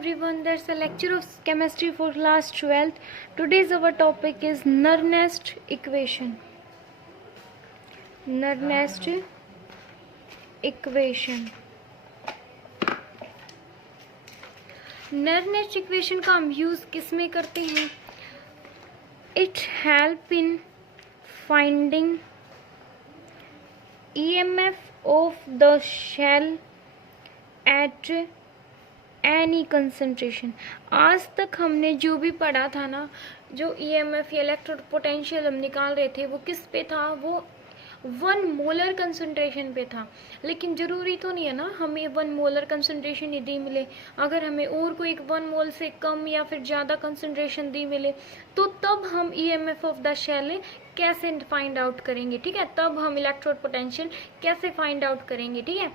everyone, that's a lecture of chemistry for class 12th. Today's our topic is Nernst equation. Nernst equation. Nernst equation का हम use किस में करते हैं? It help in finding EMF of the shell at any concentration. आज तक हमने जो भी पढ़ा था ना, जो ईएमएफ या इलेक्ट्रोड पोटेंशियल हम निकाल रहे थे, वो किस पे था? वो 1 मोलर कंसंट्रेशन पे था। लेकिन ज़रूरी तो नहीं है ना हमें 1 मोलर कंसंट्रेशन ही दी मिले। अगर हमें और कोई 1 मोल से कम या फिर ज़्यादा कंसंट्रेशन दी मिले तो तब हम ईएमएफ ऑफ द शेल कैसे फाइंड आउट करेंगे, ठीक है? तब हम इलेक्ट्रोड पोटेंशियल कैसे फाइंड आउट करेंगे, ठीक है?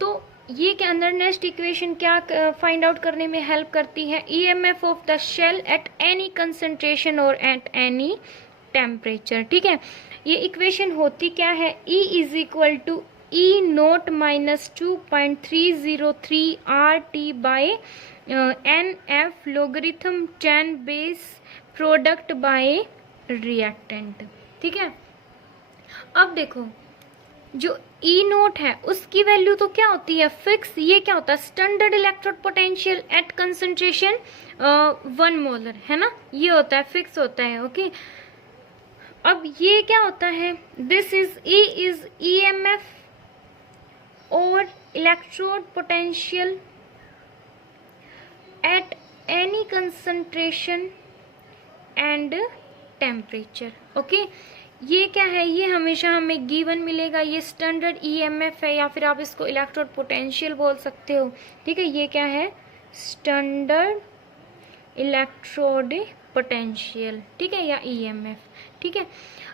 तो ये क्या नर्नेस्ट इक्वेशन क्या फाइंड आउट करने में हेल्प करती है? EMF of the cell at any concentration और एट एनी टेम्परेचर, ठीक है? ये इक्वेशन होती क्या है? E is equal to E naught minus 2.303 RT by NF logarithm 10 base product by reactant, ठीक है? अब देखो, जो ई नोट है उसकी वैल्यू तो क्या होती है? फिक्स। ये क्या होता है? Standard electrode potential eight concentration 1 molar, है ना? ये होता है, फिक्स होता है, ओके? अब ये क्या होता है? This is E is EMF और electrode potential at any concentration and temperature, okay? ये क्या है? ये हमेशा हमें गिवन मिलेगा। ये स्टैंडर्ड ईएमएफ है या फिर आप इसको इलेक्ट्रोड पोटेंशियल बोल सकते हो, ठीक है? ये क्या है? स्टैंडर्ड इलेक्ट्रोड पोटेंशियल, ठीक है? या ईएमएफ, ठीक है?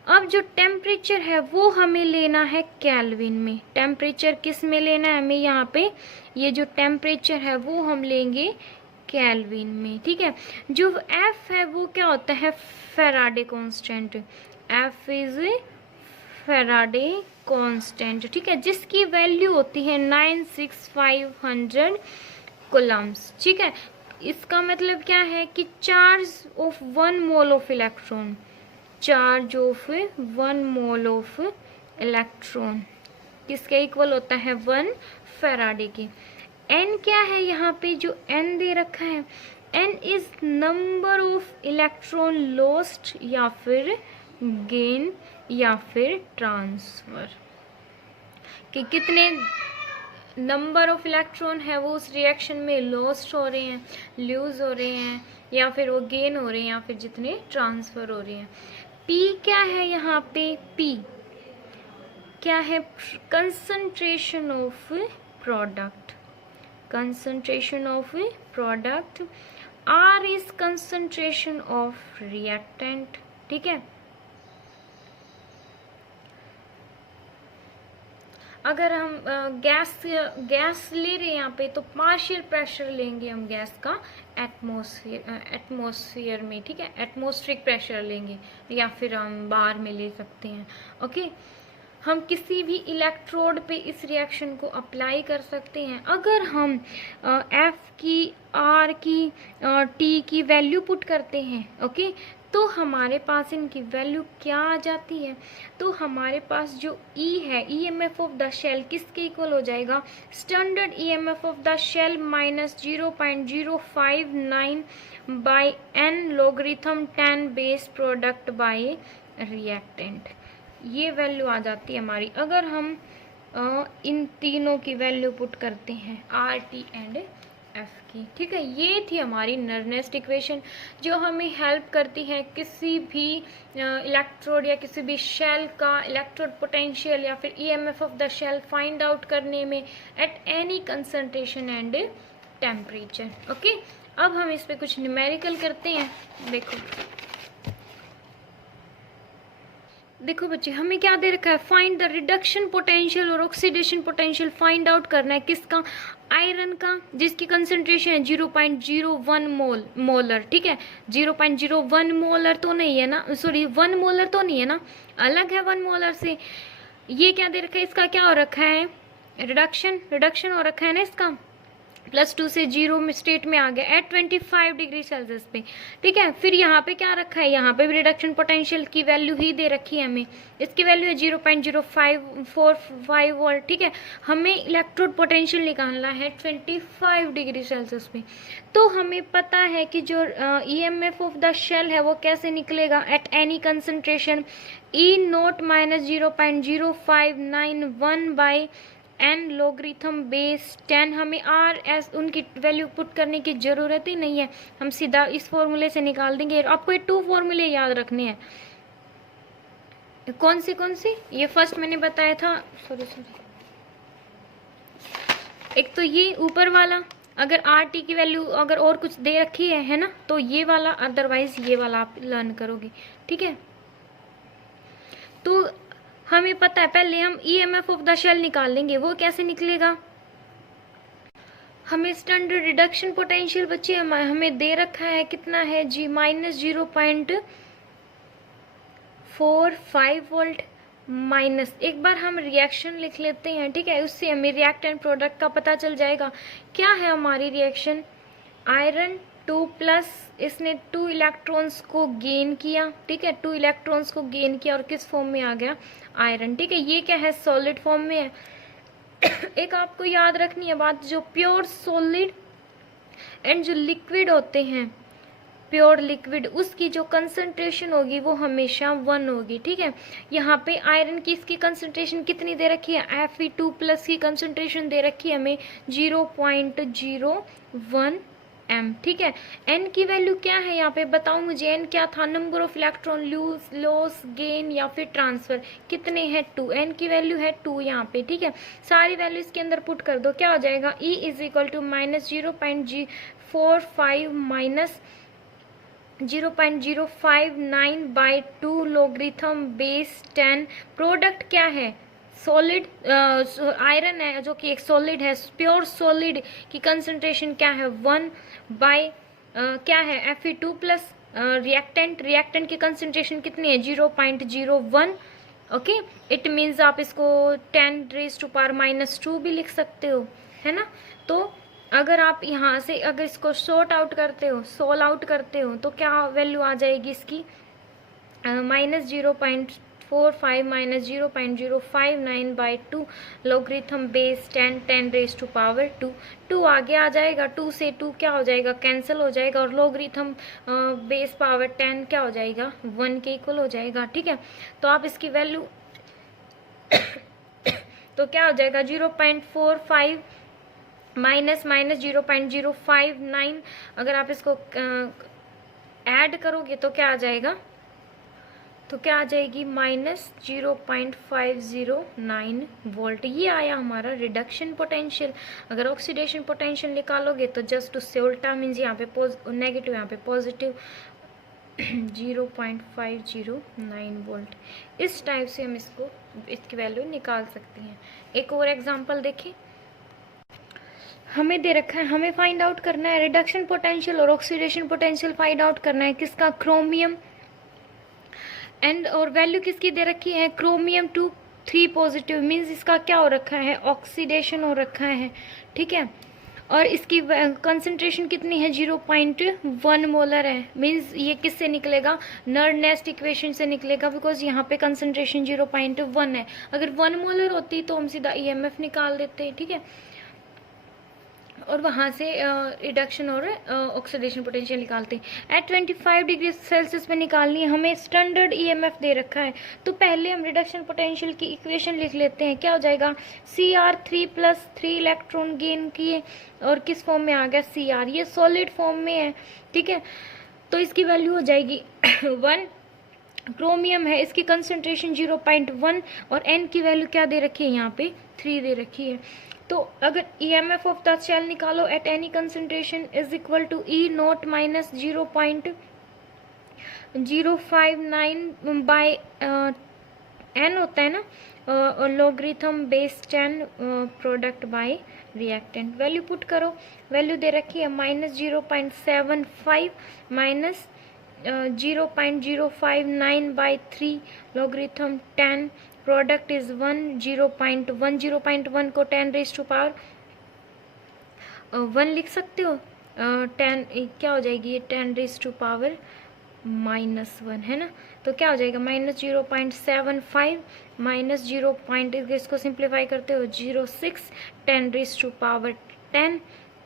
अब जो टेम्परेचर है वो हमें लेना है केल्विन में। टेम्परेचर किस में लेना है हमें? यहाँ पे ये जो टेम्परेचर है वो हम लेंगे केल्विन में, ठीक है? जो एफ है वो क्या होता है? Faraday constant. F is Faraday constant, ठीक है? जिसकी वैल्यू होती है 96500 कूलम्स, ठीक है? इसका मतलब क्या है कि charge of 1 mole of electron, charge of 1 mole of electron किसके इक्वल होता है? 1 फैराडे के। n क्या है यहाँ पे? जो n दे रखा है, n is number of electron lost या फिर गेन या फिर ट्रांसफर, कि कितने नंबर ऑफ इलेक्ट्रॉन है वो उस रिएक्शन में लॉस्ट हो रहे हैं, लूज हो रहे हैं, या फिर वो गेन हो रहे हैं, या फिर जितने ट्रांसफर हो रहे हैं। P क्या है यहाँ पे? P क्या है? Concentration of product, concentration of product. R is concentration of reactant, ठीक है? अगर हम गैस ले रहे हैं यहाँ पे तो पार्शियल प्रेशर लेंगे हम गैस का एटमॉस्फेयर में, ठीक है? एटमॉस्फेरिक प्रेशर लेंगे या फिर हम बार में ले सकते हैं, ओके? हम किसी भी इलेक्ट्रोड पे इस रिएक्शन को अप्लाई कर सकते हैं। अगर हम F की, R की, T की वैल्यू पुट करते हैं, ओके, तो हमारे पास इनकी वैल्यू क्या आ जाती है? तो हमारे पास जो E है, ईएमएफ ऑफ द शेल, किसके इक्वल हो जाएगा? Standard EMF of the cell minus 0.059 by n logarithm 10 base product by reactant. ये वैल्यू आ जाती है हमारी अगर हम इन तीनों की वैल्यू पुट करते हैं, आर टी एंड एफ की, ठीक है? ये थी हमारी नर्नेस्ट इक्वेशन जो हमें हेल्प करती है किसी भी इलेक्ट्रोड या किसी भी शेल का इलेक्ट्रोड पोटेंशियल या फिर EMF of the shell find out करने में eight any concentration and temperature, okay? अब हम इस पे कुछ न्यूमेरिकल करते हैं। देखो बच्चे, हमें क्या दे रखा है? फाइंड द रिडक्शन पोटेंशियल और ऑक्सीडेशन पोटेंशियल फाइंड आउट करना है। किसका? आयरन का, जिसकी कंसंट्रेशन है 0.01 मोलर, ठीक है? 0.01 मोलर तो नहीं है ना, सॉरी 1 मोलर तो नहीं है ना, अलग है 1 मोलर से। ये क्या दे रखा है? इसका क्या हो रखा है? रिडक्शन हो रखा है ना इसका, +2 से 0 में स्टेट में आ गया एट 25 डिग्री सेल्सियस पे, ठीक है। फिर यहाँ पे क्या रखा है, यहाँ पे भी रिडक्शन पोटेंशियल की वैल्यू ही दे रखी है हमें, इसकी वैल्यू है 0.0545 वोल्ट, ठीक है। हमें इलेक्ट्रोड पोटेंशियल निकालना है 25 डिग्री सेल्सियस में। तो हमें पता है कि जो EMF ऑफ द शेल है वो कैसे निकलेगा, eight any concentration E0 minus 0.0591 n logarithm base 10। हमें आर एस उनकी वैल्यू पुट करने की ज़रूरत ही नहीं है, हम सीधा इस फॉर्मूले से निकाल देंगे। आपको ये 2 फॉर्मूले याद रखने हैं। कौन से, ये फर्स्ट मैंने बताया था, सॉरी, एक तो ये ऊपर वाला, अगर आर टी की वैल्यू अगर और कुछ दे रखी है ना, तो ये वाला, अदरवाइज ये वाला आप लर्न करोगे, ठीक है। तो हमें पता है, पहले हम EMF ऑफ द शेल निकाल लेंगे। वो कैसे निकलेगा, हमें स्टैंडर्ड रिडक्शन पोटेंशियल बच्चे हमें दे रखा है, कितना है जी, -0.45 वोल्ट माइनस, एक बार हम रिएक्शन लिख लेते हैं, ठीक है। उससे हमें रिएक्टेंट प्रोडक्ट का पता चल जाएगा। क्या है हमारी रिएक्शन, आयरन 2+, इसने 2 इलेक्ट्रॉन्स को गेन किया, ठीक है, 2 इलेक्ट्रॉन्स को गेन किया और किस फॉर्म में आ गया, आयरन, ठीक है। ये क्या है, सॉलिड फॉर्म में है। एक आपको याद रखनी है बात, जो प्योर सॉलिड एंड जो लिक्विड होते हैं, प्योर लिक्विड, उसकी जो कंसंट्रेशन होगी वो हमेशा 1 होगी, ठीक है। यहाँ पे आयरन की इसकी कंसंट्रेशन कितनी दे रखी है, Fe2+ की कंसंट्रेशन दे रखी है हमें 0.01 m, ठीक है। n की वैल्यू क्या है यहाँ पे, बताओ मुझे, n क्या था, number of electron loss, gain या फिर ट्रांसफर, कितने हैं, 2, n की वैल्यू है 2 यहाँ पे, ठीक है। सारी वैल्यू इसके अंदर पुट कर दो, क्या हो जाएगा, E = -0.45 minus 0.059/2 logarithm base 10। Product क्या है, सॉलिड आयरन है जो कि एक सॉलिड है, प्योर सॉलिड की कंसंट्रेशन क्या है, 1 बाय क्या है, Fe2+। रिएक्टेंट की कंसंट्रेशन कितनी है, 0.01, ओके। इट मीन्स आप इसको 10⁻⁻² भी लिख सकते हो, है ना। तो अगर आप यहाँ से अगर इसको सोल आउट करते हो तो क्या वैल्यू आ जाएगी इसकी, -0.45 माइनस 0.059/2 लोगरिथम बेस 10 10⁻²। 2 आगे आ जाएगा, 2 से 2 क्या हो जाएगा, कैंसिल हो जाएगा, और लोगरिथम बेस पावर 10 क्या हो जाएगा, 1 के इक्वल हो जाएगा, ठीक है। तो आप इसकी वैल्यू तो क्या हो जाएगा, 0.45 माइनस 0.059, अगर आप इसको ऐड करोगे तो क्या आ जाएगा, तो क्या आ जाएगी, -0.509 वोल्ट। ये आया हमारा रिडक्शन पोटेंशियल। अगर ऑक्सीडेशन पोटेंशियल निकालोगे तो जस्ट उससे उल्टा, मीन्स यहाँ पे नेगेटिव, यहाँ पे पॉजिटिव 0.509 वोल्ट। इस टाइप से हम इसकी वैल्यू निकाल सकते हैं। एक और एग्जाम्पल देखें, हमें दे रखा है, हमें फाइंड आउट करना है रिडक्शन पोटेंशियल और ऑक्सीडेशन पोटेंशियल फाइंड आउट करना है, किसका, क्रोमियम एंड, और वैल्यू किसकी दे रखी है, क्रोमियम 3 पॉजिटिव, मीन्स इसका क्या हो रखा है, ऑक्सीडेशन हो रखा है, ठीक है। और इसकी कंसंट्रेशन कितनी है, 0.1 मोलर है, मीन्स ये किससे निकलेगा, नर्नेस्ट इक्वेशन से निकलेगा, बिकॉज यहाँ पे कंसंट्रेशन 0.1 है। अगर 1 मोलर होती तो हम सीधा EMF निकाल देते, ठीक है, और वहाँ से रिडक्शन और ऑक्सीडेशन पोटेंशियल निकालते हैं। एट 25 डिग्री सेल्सियस में निकालनी है हमें, स्टैंडर्ड EMF दे रखा है। तो पहले हम रिडक्शन पोटेंशियल की इक्वेशन लिख लेते हैं, क्या हो जाएगा, Cr3+, 3 इलेक्ट्रॉन गेन किए और किस फॉर्म में आ गया, Cr, ये सॉलिड फॉर्म में है, ठीक है। तो इसकी वैल्यू हो जाएगी 1, क्रोमियम है, इसकी कंसंट्रेशन 0.1 और n की वैल्यू क्या दे रखी है, यहाँ पे 3 दे रखी है। तो अगर EMF ऑफ द शेल निकालो at any concentration is equal to E0 minus 0.059/n होता है ना, और logarithm base 10 product by reactant. Value put करो, वैल्यू दे रखी है -0.75 माइनस 0.059/3 लोगरिथम 10, प्रोडक्ट इज 1, 0.1 को 10⁻⁻, 1 लिख सकते हो, 10 क्या हो जाएगी ये 10⁻⁻⁻1 है ना, तो क्या हो जाएगा -0.75 -0. इसको सिंप्लीफाई करते हो 0.6 10⁻10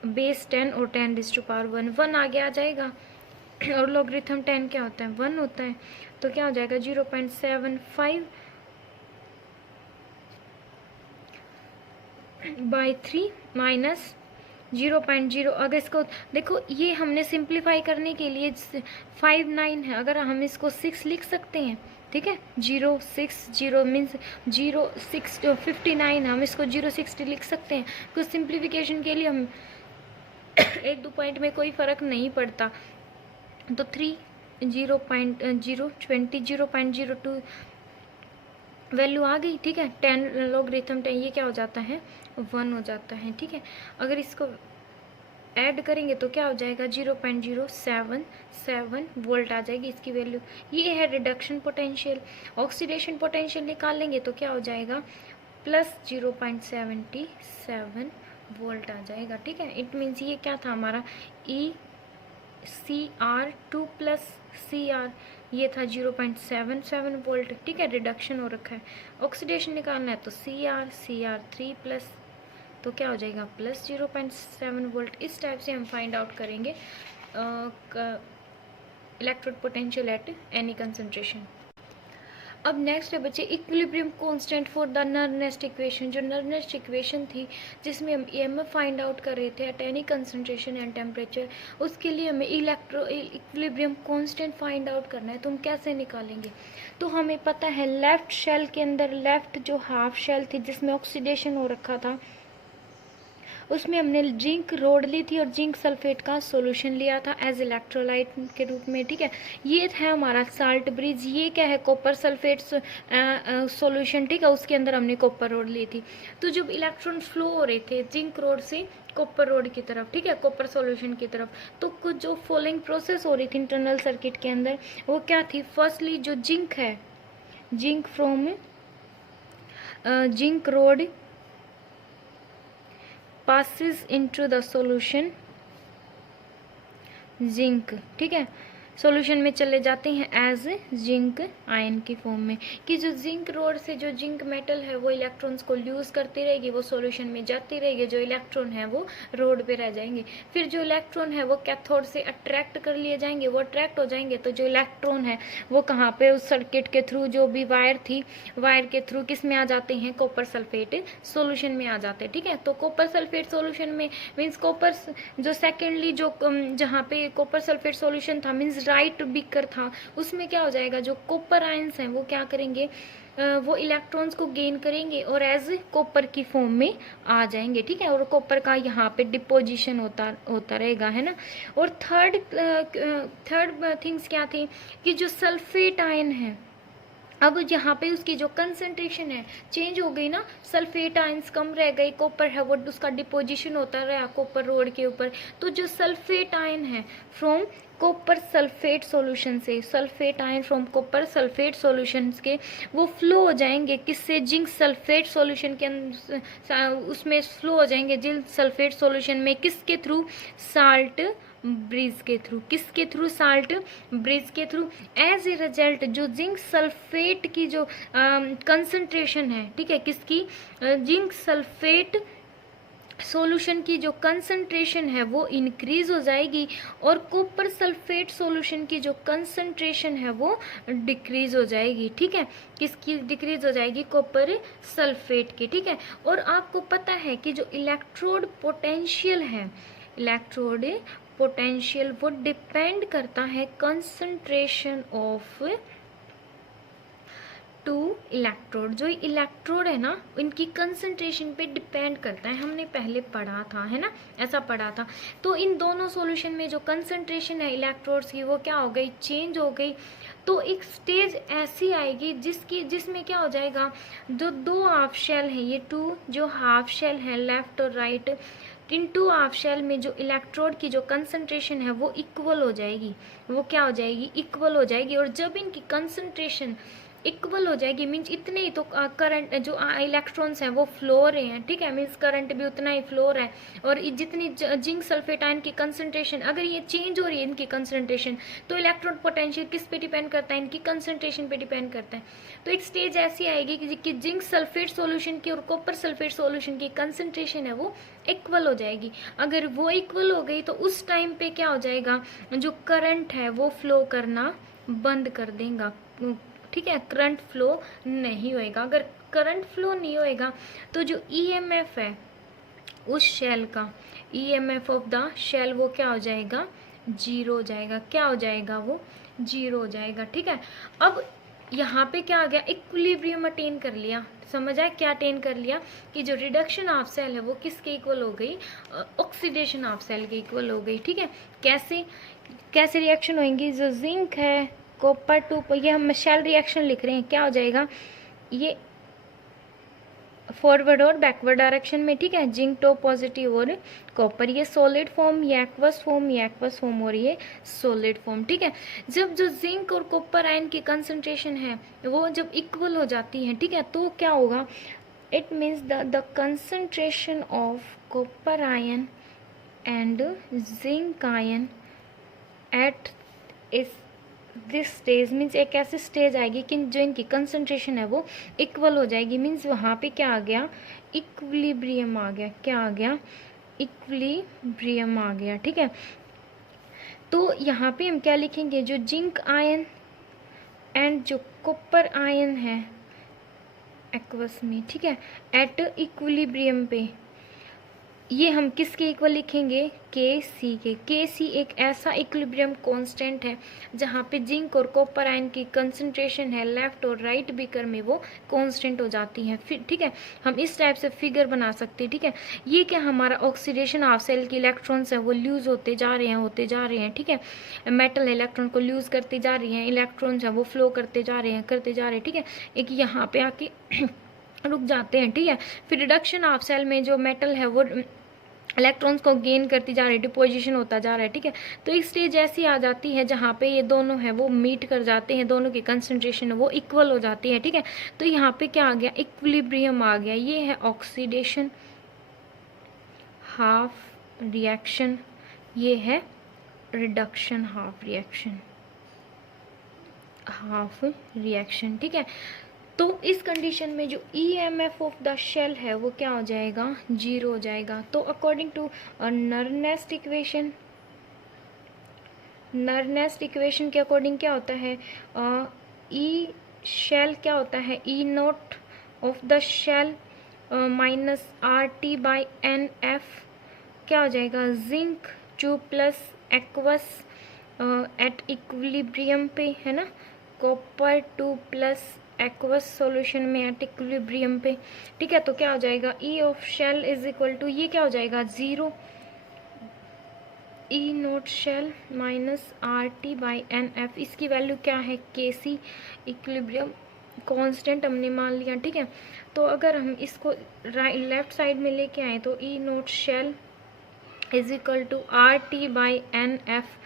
बेस 10 और 10⁻1 1 आगे आ जाएगा और लॉगरिथम 10 क्या होता है 1 होता है, तो क्या हो जाएगा 0.75 बाई 3 माइनस 0.0. अगर इसको देखो ये हमने सिंप्लीफाई करने के लिए 5 9 है, अगर हम इसको 6 लिख सकते हैं, ठीक है 060 मीन्स 0.659, हम इसको 0.60 लिख सकते हैं, कुछ सिंप्लीफिकेशन के लिए हम 1-2 पॉइंट में कोई फ़र्क नहीं पड़ता, तो 3 0.020 0.02 वैल्यू आ गई, ठीक है 10 लॉगरिथम 10 ये क्या हो जाता है 1 हो जाता है, ठीक है। अगर इसको ऐड करेंगे तो क्या हो जाएगा 0.077 वोल्ट आ जाएगी इसकी वैल्यू। ये है रिडक्शन पोटेंशियल। ऑक्सीडेशन पोटेंशियल निकाल लेंगे तो क्या हो जाएगा +0.77 वोल्ट आ जाएगा, ठीक है। इट मीन्स ये क्या था हमारा ECR2 प्लस CR, ये था 0.77 वोल्ट, ठीक है रिडक्शन हो रखा है। ऑक्सीडेशन निकालना है तो CR3 प्लस, तो क्या हो जाएगा +0.7 वोल्ट। इस टाइप से हम फाइंड आउट करेंगे electrode potential at any concentration. अब नेक्स्ट है बच्चे equilibrium constant for the Nernst equation. जो नर्नेस्ट इक्वेशन थी जिसमें हम EMF फाइंड आउट कर रहे थे eight any concentration and temperature, उसके लिए हमें इक्विलिब्रियम कांस्टेंट फाइंड आउट करना है। तो हम कैसे निकालेंगे, तो हमें पता है लेफ्ट शेल के अंदर, लेफ्ट जो हाफ शेल थी जिसमें ऑक्सीडेशन हो रखा था, उसमें हमने जिंक रोड ली थी और जिंक सल्फेट का सॉल्यूशन लिया था एज इलेक्ट्रोलाइट के रूप में, ठीक है। ये है हमारा साल्ट ब्रिज। ये क्या है कॉपर सल्फेट सॉल्यूशन, ठीक है, उसके अंदर हमने कॉपर रोड ली थी। तो जब इलेक्ट्रॉन फ्लो हो रहे थे जिंक रोड से कॉपर रोड की तरफ, ठीक है, कॉपर सॉल्यूशन की तरफ, तो कुछ जो फॉलोइंग प्रोसेस हो रही थी इंटरनल सर्किट के अंदर वो क्या थी। फर्स्टली जो जिंक है, zinc from zinc road passes into the solution zinc, ठीक है, सॉल्यूशन में चले जाते हैं एज जिंक आयन की फॉर्म में, कि जो जिंक रोड से जो जिंक मेटल है वो इलेक्ट्रॉन्स को यूज़ करती रहेगी, वो सॉल्यूशन में जाती रहेगी, जो इलेक्ट्रॉन है वो रोड पे रह जाएंगे। फिर जो इलेक्ट्रॉन है वो कैथोड से अट्रैक्ट कर लिए जाएंगे, वो अट्रैक्ट हो जाएंगे, तो जो इलेक्ट्रॉन है वो कहाँ पे उस सर्किट के थ्रू, जो भी वायर थी, वायर के थ्रू किस में आ जाते हैं, कॉपर सल्फेट सॉल्यूशन में आ जाते हैं, ठीक है। तो कॉपर सल्फेट सॉल्यूशन में मीन्स कॉपर जो सेकेंडली जो जहाँ पे कॉपर सल्फेट सॉल्यूशन था मीन्स राइट बीकर था, उसमें क्या हो जाएगा जो कॉपर आयंस हैं वो क्या करेंगे, वो इलेक्ट्रॉन्स को गेन करेंगे और एज कॉपर की फॉर्म में आ जाएंगे, ठीक है। और कॉपर का यहाँ पे डिपोजिशन होता रहेगा, है ना। और थर्ड थिंग्स क्या थी कि जो सल्फेट आयन है, अब यहाँ पे उसकी जो कंसंट्रेशन है चेंज हो गई ना, सल्फेट आयंस कम रह गई, कॉपर है वो उसका डिपोजिशन होता रहा कॉपर रोड के ऊपर। तो जो सल्फेट आयन है फ्रॉम कॉपर सल्फेट सॉल्यूशन से, sulphate ion from copper sulphate solution के वो फ्लो हो जाएंगे किससे, जिंक सल्फेट सॉल्यूशन के उसमें फ्लो हो जाएंगे जिंक सल्फेट सॉल्यूशन में, किसके थ्रू, साल्ट ब्रिज के थ्रू, किसके थ्रू, साल्ट ब्रिज के थ्रू। एज ए रिजल्ट जो जिंक सल्फेट की जो कंसंट्रेशन है, ठीक है, किसकी, जिंक सल्फेट सॉल्यूशन की जो कंसंट्रेशन है वो इंक्रीज हो जाएगी और कॉपर सल्फेट सॉल्यूशन की जो कंसंट्रेशन है वो डिक्रीज हो जाएगी, ठीक है। किसकी डिक्रीज हो जाएगी, कॉपर सल्फेट की, ठीक है। और आपको पता है कि जो इलेक्ट्रोड पोटेंशियल है, इलेक्ट्रोड पोटेंशियल वो डिपेंड करता है कंसंट्रेशन ऑफ टू इलेक्ट्रोड। जो इलेक्ट्रोड है ना इनकी कंसंट्रेशन पे डिपेंड करता है, हमने पहले पढ़ा था, है ना, ऐसा पढ़ा था। तो इन दोनों सॉल्यूशन में जो कंसंट्रेशन है इलेक्ट्रोड्स की वो क्या हो गई, चेंज हो गई। तो एक स्टेज ऐसी आएगी जिसमें क्या हो जाएगा, जो दो हाफ शेल है, ये टू जो हाफ शेल है लेफ्ट और राइट, इन टू हाफ शेल में जो इलेक्ट्रोड की जो कंसंट्रेशन है वो इक्वल हो जाएगी, वो क्या हो जाएगी, इक्वल हो जाएगी। और जब इनकी कंसंट्रेशन इक्वल हो जाएगी, मीन्स इतने ही तो करंट जो इलेक्ट्रॉन्स हैं वो फ्लो रहे हैं, ठीक है, मीन्स करंट भी उतना ही फ्लो रहा है। और जितनी जिंक सल्फेट आयन की कंसंट्रेशन अगर ये चेंज हो रही है इनकी कंसंट्रेशन, तो इलेक्ट्रॉन पोटेंशियल किस पे डिपेंड करता है, इनकी कंसंट्रेशन पे डिपेंड करता है। तो एक स्टेज ऐसी आएगी कि जिंक सल्फेट सॉल्यूशन की और कॉपर सल्फेट सॉल्यूशन की कंसंट्रेशन है वो इक्वल हो जाएगी। अगर वो इक्वल हो गई तो उस टाइम पे क्या हो जाएगा, जो करंट है वो फ्लो करना बंद कर देगा, ठीक है, करंट फ्लो नहीं होएगा। अगर करंट फ्लो नहीं होएगा तो जो ईएमएफ है उस शेल का, ईएमएफ ऑफ द शेल वो क्या हो जाएगा, जीरो हो जाएगा। क्या हो जाएगा, वो जीरो हो जाएगा, ठीक है। अब यहाँ पे क्या आ गया, इक्विलिब्रियम अटेन कर लिया। समझ आया क्या अटेन कर लिया, कि जो रिडक्शन ऑफ सेल है वो किसके इक्वल हो गई, ऑक्सीडेशन ऑफ सेल के इक्वल हो गई, ठीक है। कैसे कैसे रिएक्शन होंगी, जो जिंक है कॉपर टू, ये हम शेल रिएक्शन लिख रहे हैं, क्या हो जाएगा, ये फॉरवर्ड और बैकवर्ड डायरेक्शन में, ठीक है, जिंक टू पॉजिटिव और कॉपर, ये सॉलिड फॉर्म, ये एक्वस फॉर्म, ये एक्वस फॉर्म और ये सॉलिड फॉर्म, ठीक है। जब जो जिंक और कॉपर आयन की कंसंट्रेशन है वो जब इक्वल हो जाती है, ठीक है, तो क्या होगा, it means the concentration of copper ion and zinc ion at इस दिस स्टेज, मीन्स एक ऐसी स्टेज आएगी कि जो इनकी कंसंट्रेशन है वो इक्वल हो जाएगी। मीन्स वहाँ पे क्या आ गया, इक्विलिब्रियम आ गया। क्या आ गया, इक्विलिब्रियम आ गया, ठीक है। तो यहाँ पे हम क्या लिखेंगे, जो जिंक आयन एंड जो कॉपर आयन है एक्वस में, ठीक है, एट इक्विलिब्रियम पे, ये हम किसके इक्वल लिखेंगे, के सी के। के सी एक ऐसा इक्विलिब्रियम कांस्टेंट है जहाँ पे जिंक और कॉपर आयन की कंसंट्रेशन है लेफ्ट और राइट बीकर में वो कांस्टेंट हो जाती है, फिर ठीक है। हम इस टाइप से फिगर बना सकते हैं, ठीक है। ये क्या हमारा ऑक्सीडेशन ऑफ सेल के इलेक्ट्रॉन्स है वो लूज होते जा रहे हैं, ठीक है। मेटल इलेक्ट्रॉन को लूज करते जा रही हैं, इलेक्ट्रॉन्स है वो फ्लो करते जा रहे हैं, ठीक है। एक यहाँ पे आके रुक जाते हैं, ठीक है। फिर रिडक्शन ऑफ सेल में जो मेटल है वो इलेक्ट्रॉन्स को गेन करती जा रही है, डिपोजिशन होता जा रहा है, ठीक है। तो एक स्टेज ऐसी आ जाती है जहाँ पे ये दोनों है वो मीट कर जाते हैं, दोनों की कंसंट्रेशन है वो इक्वल हो जाती है, ठीक है। तो यहाँ पे क्या आ गया, इक्विलिब्रियम आ गया। ये है ऑक्सीडेशन हाफ रिएक्शन, ये है रिडक्शन हाफ रिएक्शन, ठीक है। तो इस कंडीशन में जो ईएमएफ ऑफ द शेल है वो क्या हो जाएगा, जीरो हो जाएगा। तो अकॉर्डिंग टू नर्नेस्ट इक्वेशन के अकॉर्डिंग क्या होता है, ई शेल क्या होता है, E naught of the cell minus R T by N F क्या हो जाएगा, zinc 2 plus aqueous at equilibrium पे, है ना, कॉपर 2 प्लस एक्वस सॉल्यूशन में एट इक्विलिब्रियम पे, ठीक है। तो क्या हो जाएगा, E of cell is equal to, ये क्या हो जाएगा, zero, E naught shell minus R T by N F, इसकी वैल्यू क्या है, के सी, इक्विलिब्रियम कांस्टेंट हमने मान लिया, ठीक है। तो अगर हम इसको लेफ्ट साइड में लेके आए तो E naught cell is equal to R T by N F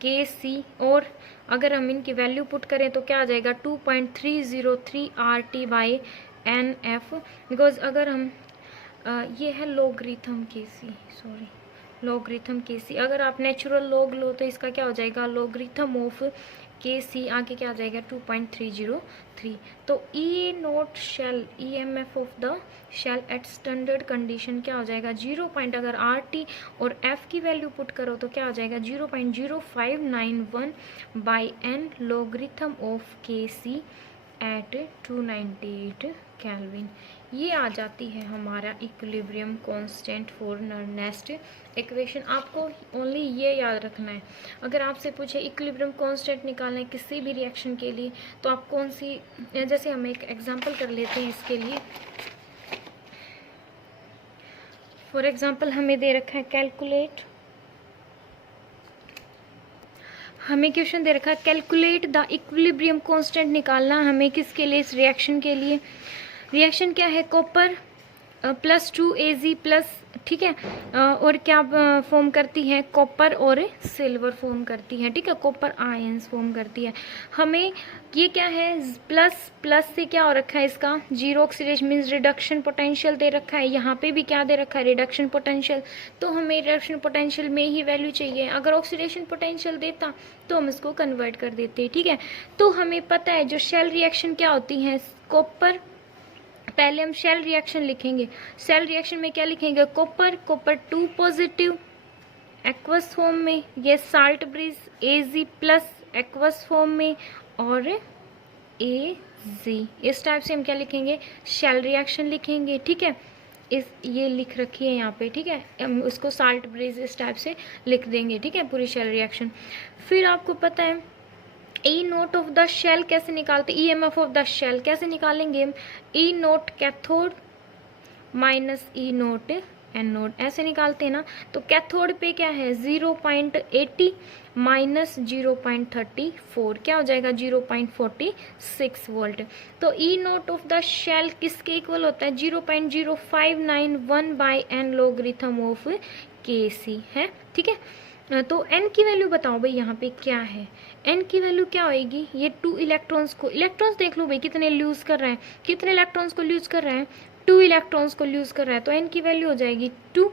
K c, और अगर हम इनकी वैल्यू पुट करें तो क्या आ जाएगा, 2.303 R T by N F, because अगर हम ये है लॉगरिथम के सी, लॉगरिथम के सी, अगर आप नेचुरल लॉग लो तो इसका क्या हो जाएगा, लॉगरिथम ऑफ के सी आगे क्या आ जाएगा, 2.303। तो E naught cell, E M F of the cell at standard condition क्या हो जाएगा, 0. अगर आर टी और एफ की वैल्यू पुट करो तो क्या हो जाएगा, 0.0591 बाई एन लॉगरिथम ऑफ के सी एट 298 केल्विन। ये आ जाती है हमारा इक्विलिब्रियम कांस्टेंट फॉर नर्नेस्ट इक्वेशन। आपको ओनली ये याद रखना है, अगर आपसे पूछे इक्विलिब्रियम कांस्टेंट निकालना है किसी भी रिएक्शन के लिए तो आप कौन सी, जैसे हम एक एग्जांपल कर लेते हैं इसके लिए। फॉर एग्जांपल हमें दे रखा है कैलकुलेट, हमें क्वेश्चन दे रखा है कैलकुलेट द इक्विलिब्रियम कांस्टेंट निकालना हमें किसके लिए, इस रिएक्शन के लिए। रिएक्शन क्या है, कॉपर +2 Ag+ ठीक है। और क्या फॉर्म करती है, कॉपर और सिल्वर फॉर्म करती है, ठीक है, कॉपर आयंस फॉर्म करती है। हमें ये क्या है, प्लस प्लस से क्या हो रखा है इसका, zero oxidation means reduction potential दे रखा है, यहाँ पे भी क्या दे रखा है, रिडक्शन पोटेंशियल। तो हमें रिडक्शन पोटेंशियल में ही वैल्यू चाहिए, अगर ऑक्सीडेशन पोटेंशियल देता तो हम इसको कन्वर्ट कर देते, ठीक है। तो हमें पता है जो शेल रिएक्शन क्या होती है, कॉपर, पहले हम शेल रिएक्शन लिखेंगे, शेल रिएक्शन में क्या लिखेंगे, copper, copper 2 positive aqueous form में, ये salt bridge Ag plus aqueous form में और Ag, इस टाइप से हम क्या लिखेंगे, शेल रिएक्शन लिखेंगे, ठीक है। इस ये लिख रखी है यहाँ पे, ठीक है, हम उसको साल्ट ब्रिज इस टाइप से लिख देंगे, ठीक है, पूरी शेल रिएक्शन। फिर आपको पता है E naught of the cell कैसे निकालते, EMF ऑफ द शेल कैसे निकालेंगे हम, ई नोट कैथोड माइनस ई नोट एनोड, ऐसे निकालते हैं ना। तो कैथोड पे क्या है 0.80 माइनस 0.34, क्या हो जाएगा 0.46 वोल्ट। तो E naught of the cell किसके इक्वल होता है, 0.0591 by N logarithm of KC है, ठीक है। तो n की वैल्यू बताओ भाई, यहाँ पे क्या है, n की वैल्यू क्या होएगी, ये 2 इलेक्ट्रॉन्स को, इलेक्ट्रॉन्स देख लो भाई कितने लूज कर रहे हैं, कितने इलेक्ट्रॉन्स को लूज कर रहे हैं, 2 इलेक्ट्रॉन्स को लूज कर रहा है, तो n की वैल्यू हो जाएगी 2।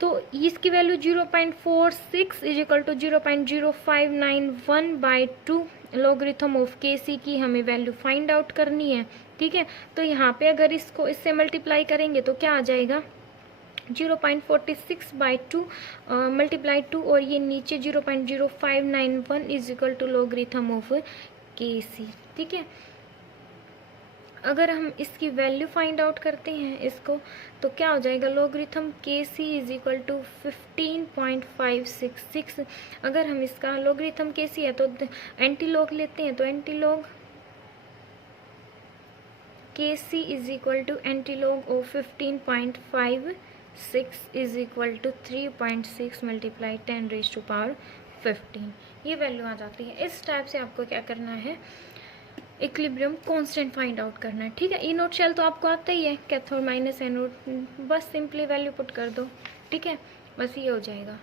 तो इसकी value 0.46 is equal to 0.0591 by 2 logarithm of KC की हमें वैल्यू फाइंड आउट करनी है, ठीक है। तो यहाँ पे अगर इसको इससे मल्टीप्लाई करेंगे तो क्या आ जाएगा 0.46 बाई 2 मल्टीप्लाई 2 और ये नीचे 0.0591 is equal to logarithm of KC, ठीक है। अगर हम इसकी वैल्यू फाइंड आउट करते हैं इसको, तो क्या हो जाएगा logarithm KC is equal to 15.566। अगर हम इसका लॉगरिथम KC है तो एंटी लॉग लेते हैं, तो anti log KC is equal to anti log of 15.56 is equal to 3.6 multiply 10 raise to power 15, ये वैल्यू आ जाती है। इस टाइप से आपको क्या करना है, इक्विलिब्रियम कांस्टेंट फाइंड आउट करना है, ठीक है। ई नोट शेल तो आपको आता ही है, कैथोड माइनस एनोड, बस सिंपली वैल्यू पुट कर दो, ठीक है, बस ये हो जाएगा।